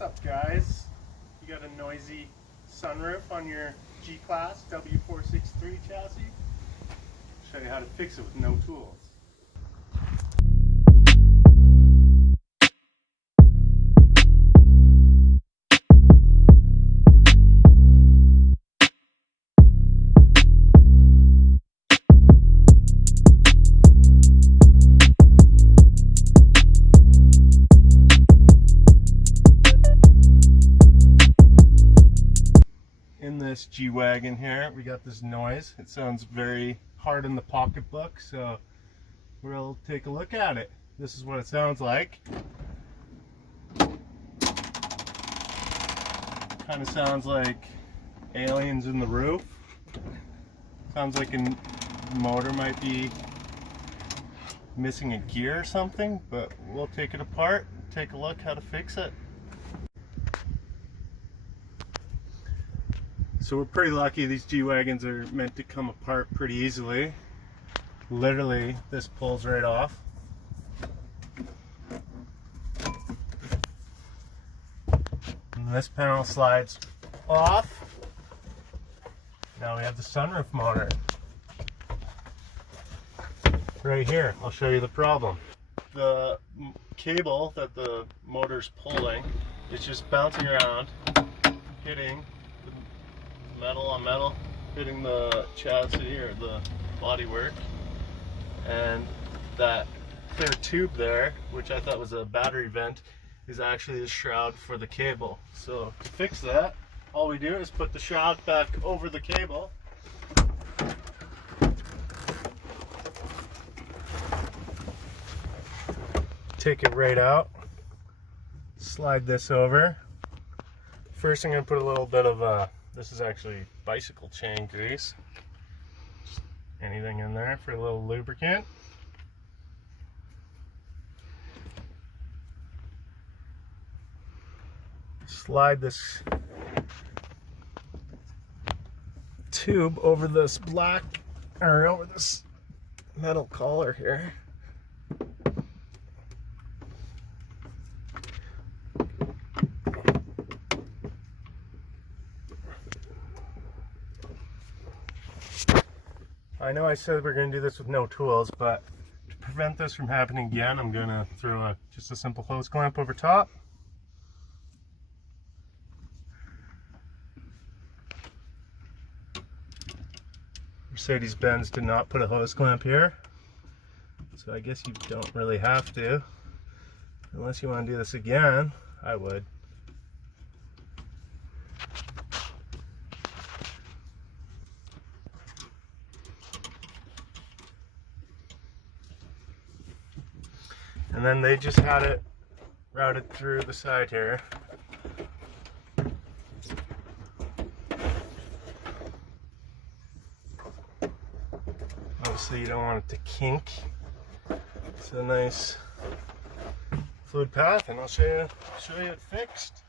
What's up, guys? You got a noisy sunroof on your G-Class W463 chassis? Show you how to fix it with no tools. In this G Wagon here, we got this noise. It sounds very hard in the pocketbook, so we'll take a look at it. This is what it sounds like. Kind of sounds like aliens in the roof. Sounds like a motor might be missing a gear or something, but we'll take it apart, take a look how to fix it. So we're pretty lucky. These G-Wagons are meant to come apart pretty easily. Literally, this pulls right off. And this panel slides off. Now we have the sunroof motor. Right here, I'll show you the problem. The cable that the motor's pulling is just bouncing around, hitting metal on metal, hitting the chassis or the bodywork, and that clear tube there, which I thought was a battery vent, is actually the shroud for the cable. So to fix that, all we do is put the shroud back over the cable. Take it right out, slide this over. First I'm going to put a little bit of this is actually bicycle chain grease. Just anything in there for a little lubricant. Slide this tube over this over this metal collar here. I know I said we're going to do this with no tools, but to prevent this from happening again, I'm going to throw just a simple hose clamp over top. Mercedes-Benz did not put a hose clamp here, so I guess you don't really have to. Unless you want to do this again, I would. And then they just had it routed through the side here. Obviously you don't want it to kink. It's a nice fluid path, and I'll show you it fixed.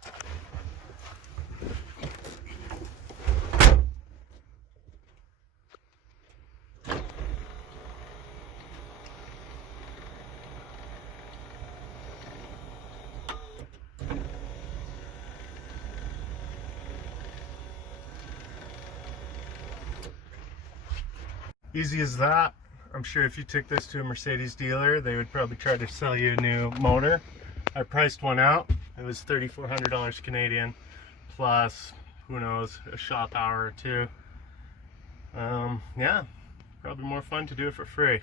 Easy as that. I'm sure if you took this to a Mercedes dealer, they would probably try to sell you a new motor. I priced one out. It was $3,400 Canadian, plus, who knows, a shop hour or two. Yeah, probably more fun to do it for free.